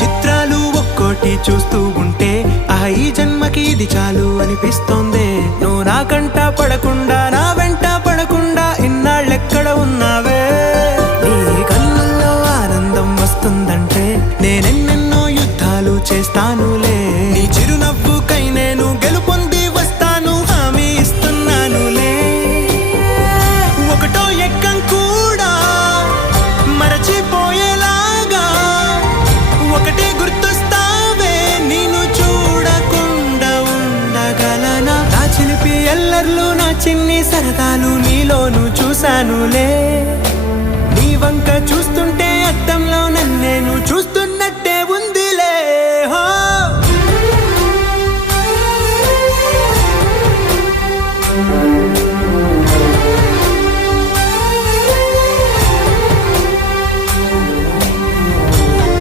చిత్రాలు ఒక్కోటి చూస్తూ ఉంటే ఈ జన్మకి ఇది చాలు అనిపిస్తోంది. నువ్వు నా కంట పడకుండా నా వెంట పడకుండా ఇన్నాళ్ళెక్కడ ఉన్నావే. నీ కళ్ళల్లో ఆనందం వస్తుందంటే నేనెన్నెన్నో యుద్ధాలు చేస్తానులే. నీ చిరునవ్వుకై నేను గెలుపొంది వస్తాను హామీ ఇస్తున్నానులే. ఒకటో ఎక్కం కూడా మరచిపోయేలాగా ఒకటే గుర్తొస్తావే. నేను చూడకుండా ఉండగలనా? నా చిలిపి ఎల్లర్లు నా చిన్ని సరదాలు నీలోను చూశానులే. నీ వంక చూస్తుంటే అద్దంలో నన్నేను చూస్తూ